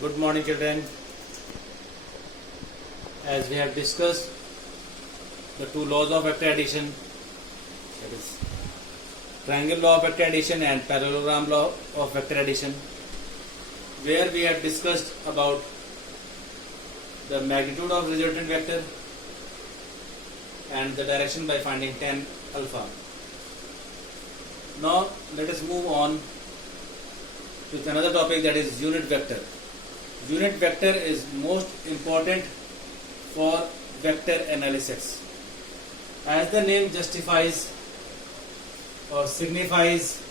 Good morning, children. As we have discussed the two laws of vector addition, that is triangle law of vector addition and parallelogram law of vector addition, where we have discussed about the magnitude of resultant vector and the direction by finding tan alpha. Now let us move on with another topic, that is unit vector. Unit vector is most important for vector analysis. As the name justifies or signifies,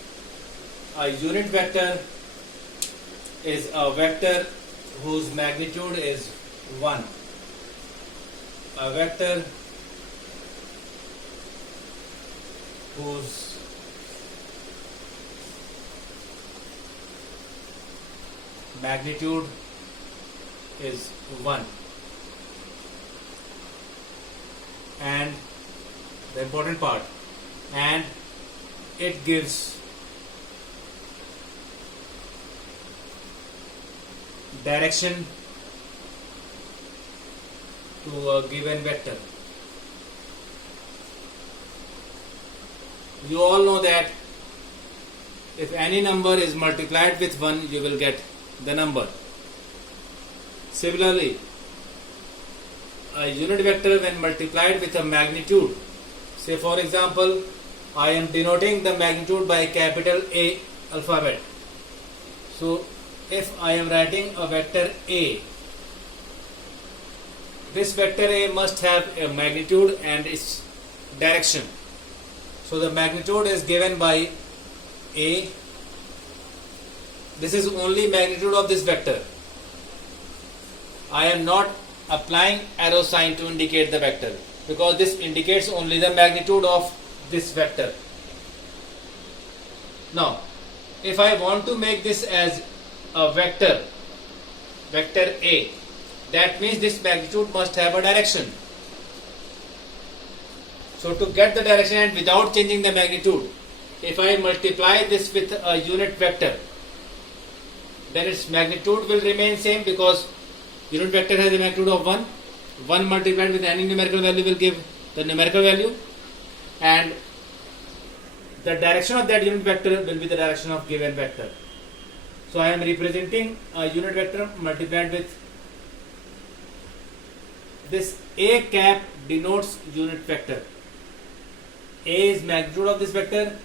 a unit vector is a vector whose magnitude is 1. A vector whose magnitude is 1, and the important part, and it gives direction to a given vector. You all know that if any number is multiplied with 1, you will get the number. Similarly, a unit vector when multiplied with a magnitude, say for example, I am denoting the magnitude by capital A alphabet. So if I am writing a vector A, this vector A must have a magnitude and its direction. So the magnitude is given by A. This is only magnitude of this vector. I am not applying arrow sign to indicate the vector, because this indicates only the magnitude of this vector. Now, if I want to make this as a vector A, that means this magnitude must have a direction. So to get the direction and without changing the magnitude, if I multiply this with a unit vector, then its magnitude will remain same, because unit vector has a magnitude of 1. 1 multiplied with any numerical value will give the numerical value, and the direction of that unit vector will be the direction of given vector. So I am representing a unit vector multiplied with this A cap denotes unit vector. A is magnitude of this vector,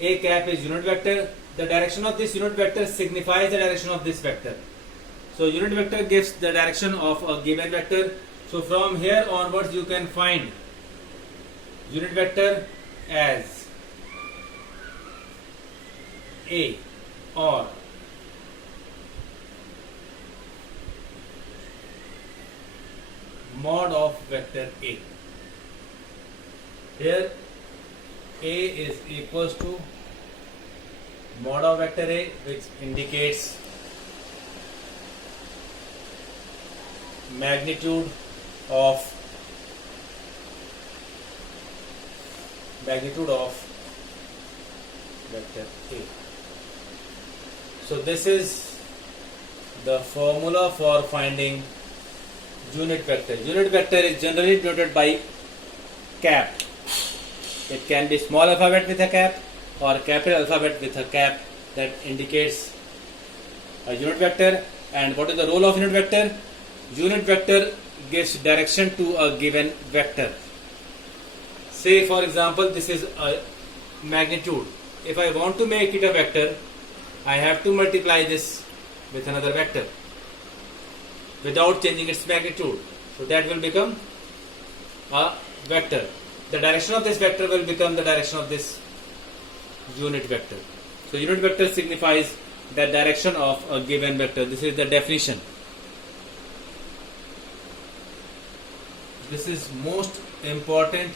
A cap is unit vector. The direction of this unit vector signifies the direction of this vector. So unit vector gives the direction of a given vector. So from here onwards you can find unit vector as A or mod of vector A. Here A is equals to mod of vector A, which indicates magnitude of vector A. So this is the formula for finding unit vector. Unit vector is generally denoted by cap. It can be small alphabet with a cap or capital alphabet with a cap. That indicates a unit vector. And what is the role of unit vector? Unit vector gives direction to a given vector. Say for example, this is a magnitude. If I want to make it a vector, I have to multiply this with another vector without changing its magnitude. So that will become a vector. The direction of this vector will become the direction of this unit vector. So unit vector signifies the direction of a given vector. This is the definition. This is most important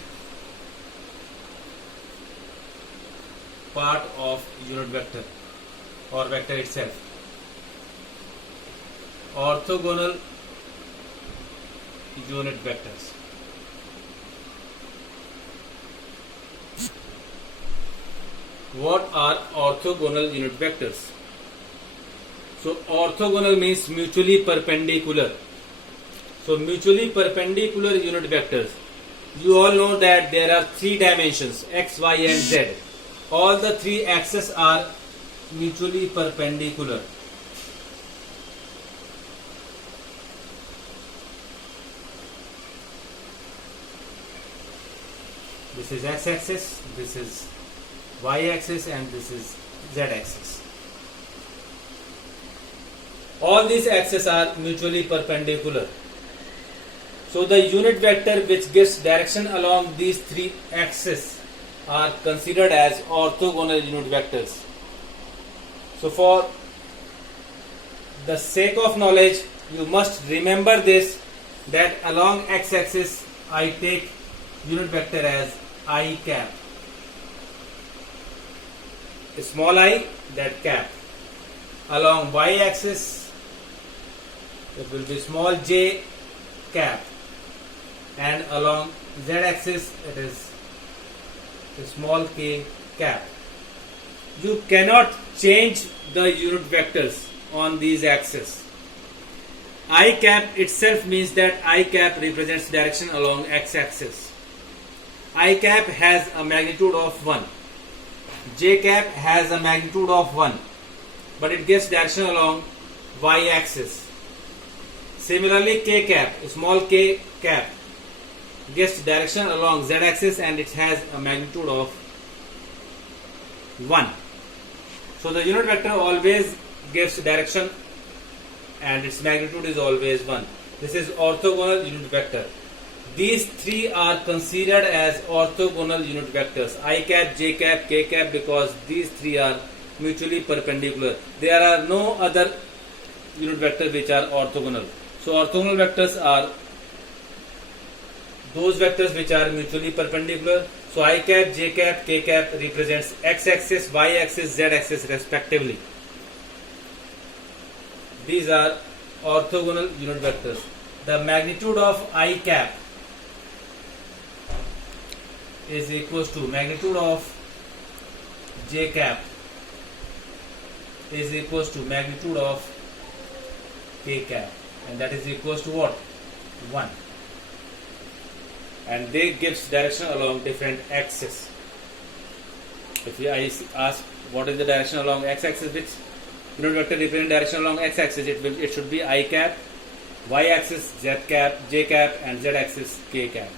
part of unit vector or vector itself. Orthogonal unit vectors. What are orthogonal unit vectors? So orthogonal means mutually perpendicular. So mutually perpendicular unit vectors. You all know that there are three dimensions, x, y and z. All the three axes are mutually perpendicular. This is x-axis, this is y-axis and this is z-axis. All these axes are mutually perpendicular. So the unit vector which gives direction along these three axes are considered as orthogonal unit vectors. So for the sake of knowledge, you must remember this, that along x-axis I take unit vector as I cap. Small I, that cap. Along y-axis it will be small j cap, and along z-axis it is small k cap. You cannot change the unit vectors on these axes. I cap itself means that I cap represents direction along x-axis. I cap has a magnitude of 1. J cap has a magnitude of 1, but it gives direction along y-axis. Similarly, k cap, small k cap, gives direction along z-axis and it has a magnitude of 1. So the unit vector always gives direction and its magnitude is always 1. This is orthogonal unit vector. These three are considered as orthogonal unit vectors, I cap, j cap, k cap, because these three are mutually perpendicular. There are no other unit vectors which are orthogonal. So orthogonal vectors are those vectors which are mutually perpendicular. So I cap, j cap, k cap represents x-axis, y-axis, z-axis respectively. These are orthogonal unit vectors. The magnitude of I cap is equals to magnitude of j cap is equals to magnitude of k cap, and that is equals to what? 1. And they gives direction along different axes. If I ask what is the direction along x-axis, which unit vector represent direction along x-axis, it should be I cap, y-axis z cap, j cap, and z-axis k cap.